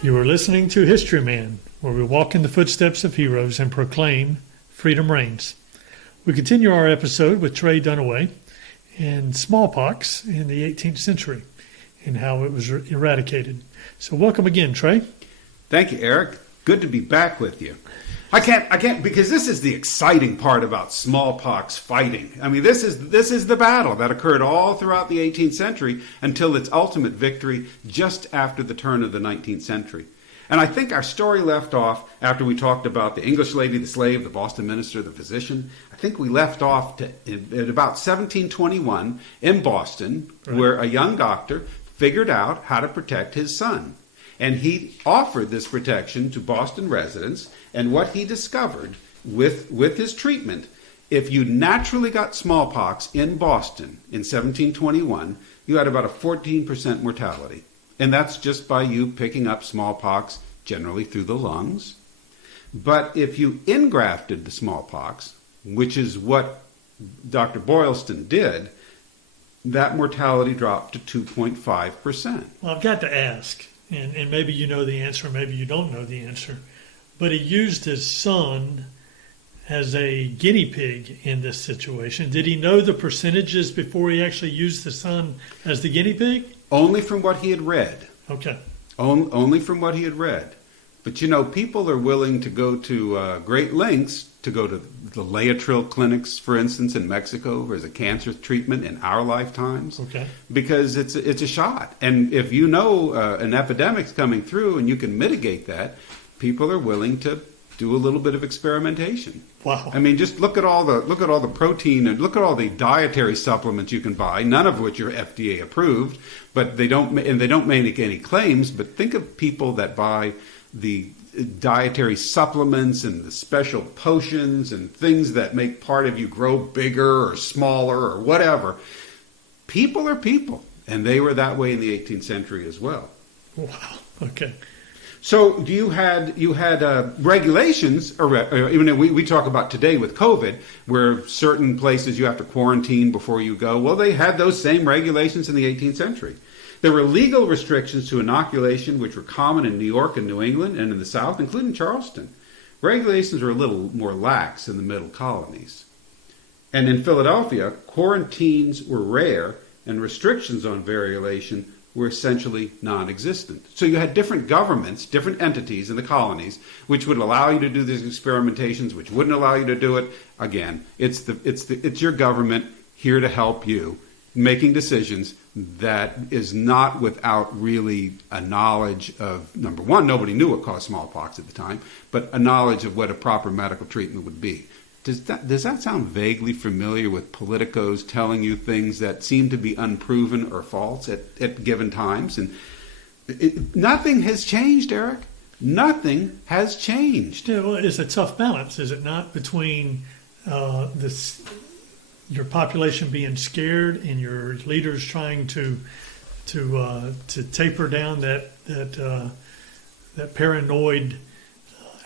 You are listening to Historyman, where we walk in the footsteps of heroes and proclaim freedom reigns. We continue our episode with Tray Dunaway and smallpox in the 18th century and how it was eradicated. So welcome again, Tray. Thank you, Eric. Good to be back with you. I can't, because this is the exciting part about smallpox fighting. I mean, this is the battle that occurred all throughout the 18th century until its ultimate victory just after the turn of the 19th century. And I think our story left off after we talked about the English lady, the slave, the Boston minister, the physician. I think we left off at about 1721 in Boston, right, where a young doctor figured out how to protect his son. And he offered this protection to Boston residents. And what he discovered with his treatment, if you naturally got smallpox in Boston in 1721, you had about a 14% mortality. And that's just by you picking up smallpox, generally through the lungs. But if you engrafted the smallpox, which is what Dr. Boylston did, that mortality dropped to 2.5%. Well, I've got to ask, and maybe you know the answer, maybe you don't know the answer, but he used his son as a guinea pig in this situation. Did he know the percentages before he actually used the son as the guinea pig? Only from what he had read. Okay. Only from what he had read. But, you know, people are willing to go to great lengths to go to the Laetrile clinics, for instance, in Mexico as a cancer treatment in our lifetimes. Okay. Because it's a shot. And if you know an epidemic's coming through and you can mitigate that, people are willing to do a little bit of experimentation. Wow. I mean, just look at all the protein and look at all the dietary supplements you can buy, none of which are FDA approved, but they don't make any claims. But think of people that buy the dietary supplements and the special potions and things that make part of you grow bigger or smaller or whatever. People are people, and they were that way in the 18th century as well. Wow. Okay. So you had regulations, or even we talk about today with COVID, where certain places you have to quarantine before you go. Well, they had those same regulations in the 18th century. There were legal restrictions to inoculation, which were common in New York and New England and in the South, including Charleston. Regulations were a little more lax in the middle colonies. And in Philadelphia, quarantines were rare and restrictions on variolation were essentially non-existent. So you had different governments, different entities in the colonies, which would allow you to do these experimentations, which wouldn't allow you to do it. Again, it's your government here to help you making decisions that is not without really a knowledge of, number one, nobody knew what caused smallpox at the time, but a knowledge of what a proper medical treatment would be. Does that sound vaguely familiar with politicos telling you things that seem to be unproven or false at given times? And nothing has changed, Eric. Nothing has changed. Yeah, well, it's a tough balance, is it not, between your population being scared and your leaders trying to taper down that paranoid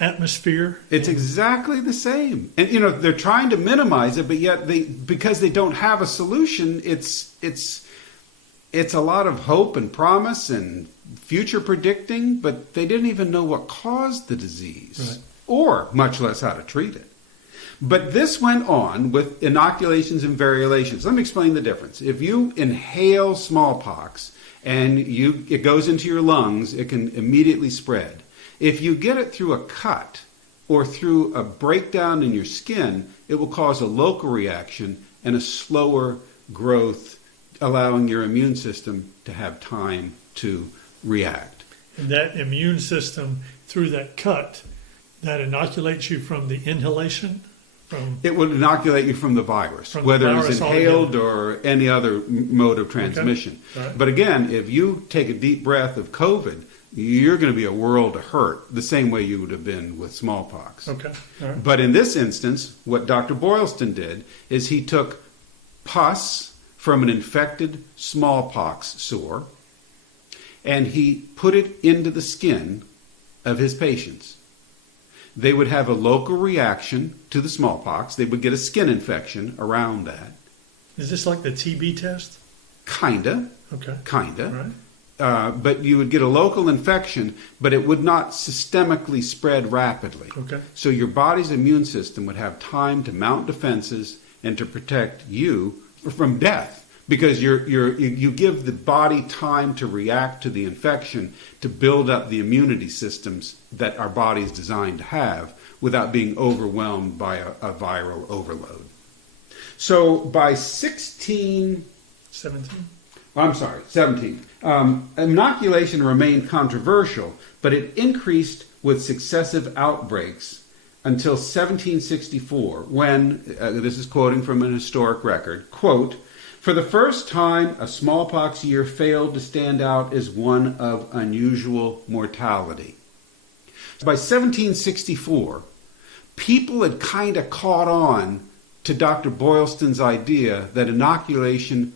atmosphere. It's exactly the same. And, you know, they're trying to minimize it, but yet because they don't have a solution, it's a lot of hope and promise and future predicting, but they didn't even know what caused the disease, right, or much less how to treat it. But this went on with inoculations and variolations. Let me explain the difference. If you inhale smallpox and it goes into your lungs, it can immediately spread. If you get it through a cut or through a breakdown in your skin, it will cause a local reaction and a slower growth, allowing your immune system to have time to react. And that immune system, through that cut, that inoculates you from the inhalation? It would inoculate you from the virus, whether it's inhaled or any other mode of transmission. Okay. Right. But again, if you take a deep breath of COVID, you're going to be a world of hurt, the same way you would have been with smallpox. Okay. All right. But in this instance, what Dr. Boylston did is he took pus from an infected smallpox sore and he put it into the skin of his patients. They would have a local reaction to the smallpox. They would get a skin infection around that. Is this like the TB test? Kinda. Okay. Kinda. Right. But you would get a local infection, but it would not systemically spread rapidly. Okay. So your body's immune system would have time to mount defenses and to protect you from death. Because you give the body time to react to the infection, to build up the immunity systems that our body is designed to have without being overwhelmed by a viral overload. So by 17, inoculation remained controversial, but it increased with successive outbreaks until 1764, when, this is quoting from an historic record, quote, "For the first time, a smallpox year failed to stand out as one of unusual mortality." By 1764, people had kind of caught on to Dr. Boylston's idea that inoculation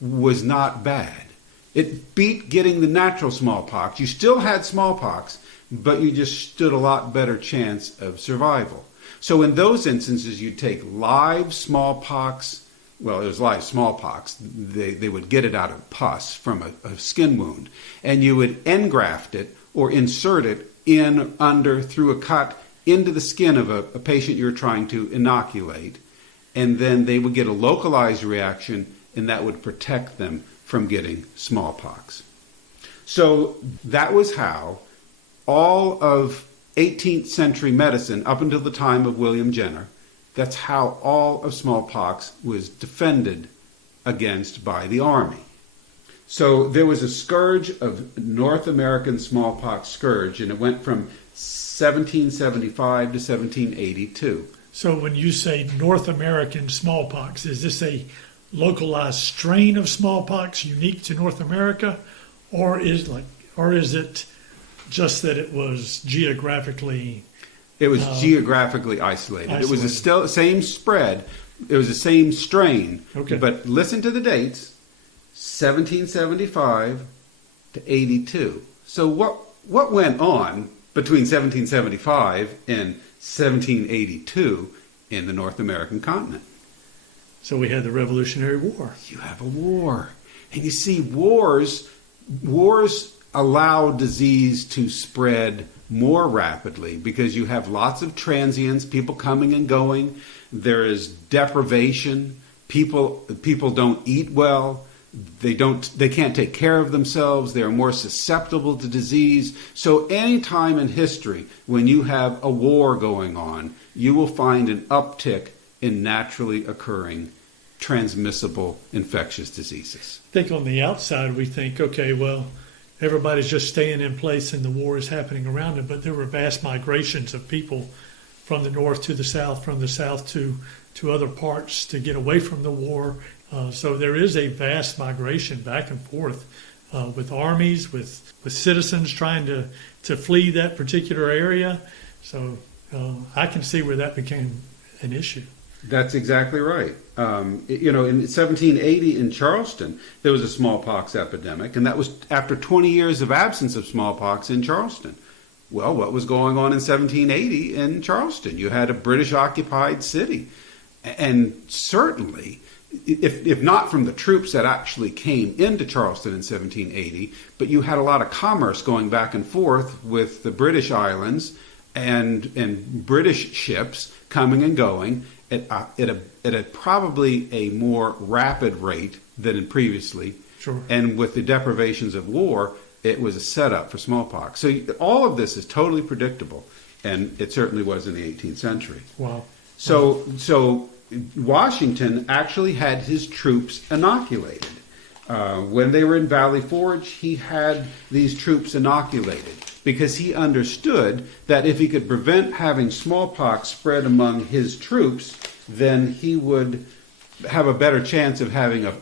was not bad. It beat getting the natural smallpox. You still had smallpox, but you just stood a lot better chance of survival. So in those instances, you'd take live smallpox. Well, it was live smallpox. They would get it out of pus from a skin wound. And you would engraft it or insert it in, under, through a cut into the skin of a patient you're trying to inoculate. And then they would get a localized reaction, and that would protect them from getting smallpox. So that was how all of 18th century medicine, up until the time of William Jenner, that's how all of smallpox was defended against by the army. So there was a scourge of North American smallpox scourge, and it went from 1775 to 1782. So when you say North American smallpox, is this a localized strain of smallpox unique to North America, or is it just that it was geographically? It was geographically isolated. It was the same spread. It was the same strain. Okay. But listen to the dates: 1775 to 82. So what went on between 1775 and 1782 in the North American continent? So we had the Revolutionary War. You have a war. And you see, wars allow disease to spread more rapidly because you have lots of transients, people coming and going. There is deprivation. People don't eat well. They can't take care of themselves. They are more susceptible to disease. So any time in history when you have a war going on, you will find an uptick in naturally occurring transmissible infectious diseases. I think on the outside we think, okay, well, everybody's just staying in place and the war is happening around them, but there were vast migrations of people from the north to the south, from the south to other parts to get away from the war. So there is a vast migration back and forth with armies, with citizens trying to flee that particular area. So I can see where that became an issue. That's exactly right. In 1780 in Charleston, there was a smallpox epidemic, and that was after 20 years of absence of smallpox in Charleston. Well, what was going on in 1780 in Charleston? You had a British-occupied city. And certainly, if not from the troops that actually came into Charleston in 1780, but you had a lot of commerce going back and forth with the British islands and British ships coming and going at a probably a more rapid rate than in previously. Sure. And with the deprivations of war, it was a setup for smallpox. So all of this is totally predictable, and it certainly was in the 18th century. Wow. So Washington actually had his troops inoculated. When they were in Valley Forge, he had these troops inoculated because he understood that if he could prevent having smallpox spread among his troops, then he would have a better chance of having a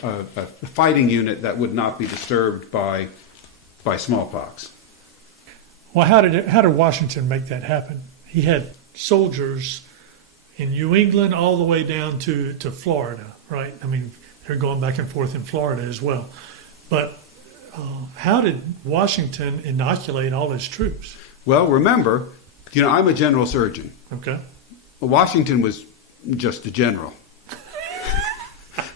fighting unit that would not be disturbed by smallpox. Well, how did Washington make that happen? He had soldiers in New England all the way down to Florida, right? I mean, they're going back and forth in Florida as well. But how did Washington inoculate all his troops? Well, remember, I'm a general surgeon. Okay. Washington was just a general.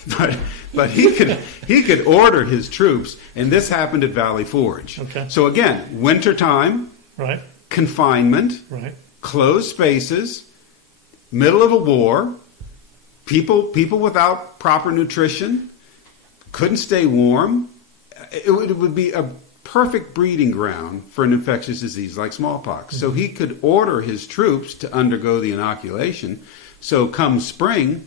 but he could order his troops, and this happened at Valley Forge. Okay. So again, wintertime, Right. confinement, Right. closed spaces, middle of a war, people without proper nutrition, couldn't stay warm. It would be a perfect breeding ground for an infectious disease like smallpox. So he could order his troops to undergo the inoculation. So come spring,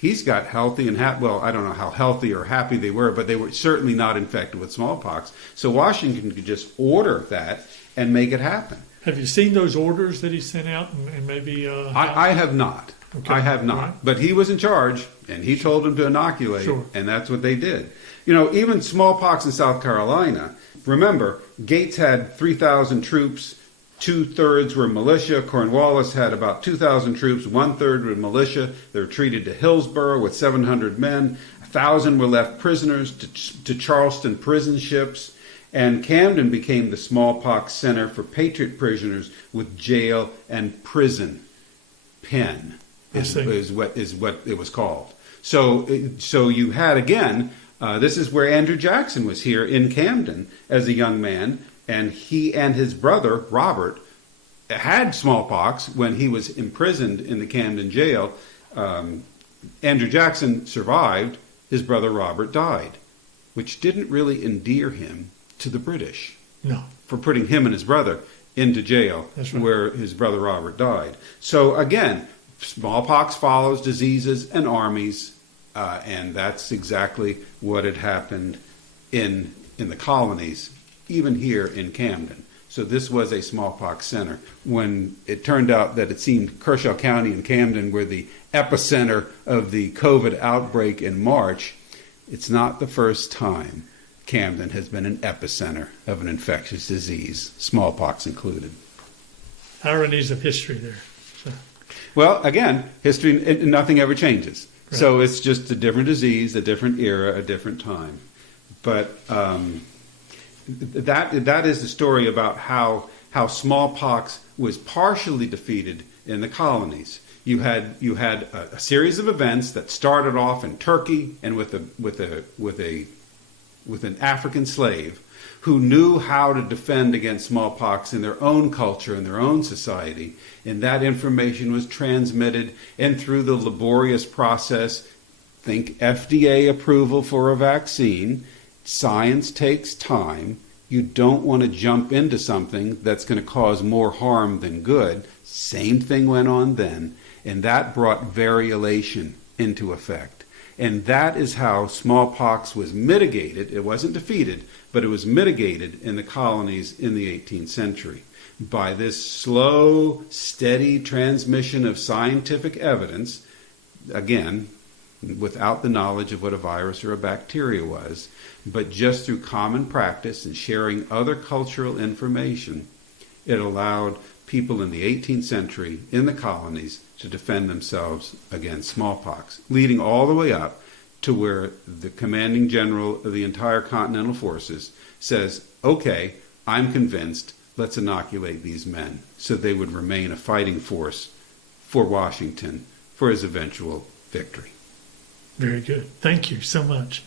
he's got healthy and happy. Well, I don't know how healthy or happy they were, but they were certainly not infected with smallpox. So Washington could just order that and make it happen. Have you seen those orders that he sent out and maybe? I have not. Okay. I have not. All right. But he was in charge, and he told them to inoculate, Sure. and that's what they did. Even smallpox in South Carolina, remember, Gates had 3,000 troops, 2/3 were militia. Cornwallis had about 2,000 troops, 1/3 were militia. They were treated to Hillsborough with 700 men. 1,000 were left prisoners to Charleston prison ships. And Camden became the smallpox center for Patriot prisoners with jail and prison pen is what it was called. So you had, again, this is where Andrew Jackson was here in Camden as a young man, and he and his brother Robert had smallpox when he was imprisoned in the Camden jail. Andrew Jackson survived. His brother Robert died, which didn't really endear him to the British. No. For putting him and his brother into jail. That's right. Where his brother Robert died. So again, smallpox follows diseases and armies, and that's exactly what had happened in the colonies, even here in Camden. So this was a smallpox center. When it turned out that it seemed Kershaw County and Camden were the epicenter of the COVID outbreak in March, it's not the first time Camden has been an epicenter of an infectious disease, smallpox included. Ironies of history there. So, Well, again, history, nothing ever changes. Right. So it's just a different disease, a different era, a different time. But that is the story about how smallpox was partially defeated in the colonies. You had a series of events that started off in Turkey and with an African slave who knew how to defend against smallpox in their own culture, in their own society, and that information was transmitted, and through the laborious process, think FDA approval for a vaccine, science takes time. You don't want to jump into something that's going to cause more harm than good. Same thing went on then, and that brought variolation into effect. And that is how smallpox was mitigated. It wasn't defeated, but it was mitigated in the colonies in the 18th century by this slow, steady transmission of scientific evidence, again, without the knowledge of what a virus or a bacteria was, but just through common practice and sharing other cultural information. It allowed people in the 18th century in the colonies to defend themselves against smallpox, leading all the way up to where the commanding general of the entire Continental Forces says, okay, I'm convinced, let's inoculate these men, so they would remain a fighting force for Washington for his eventual victory. very good. Thank you so much.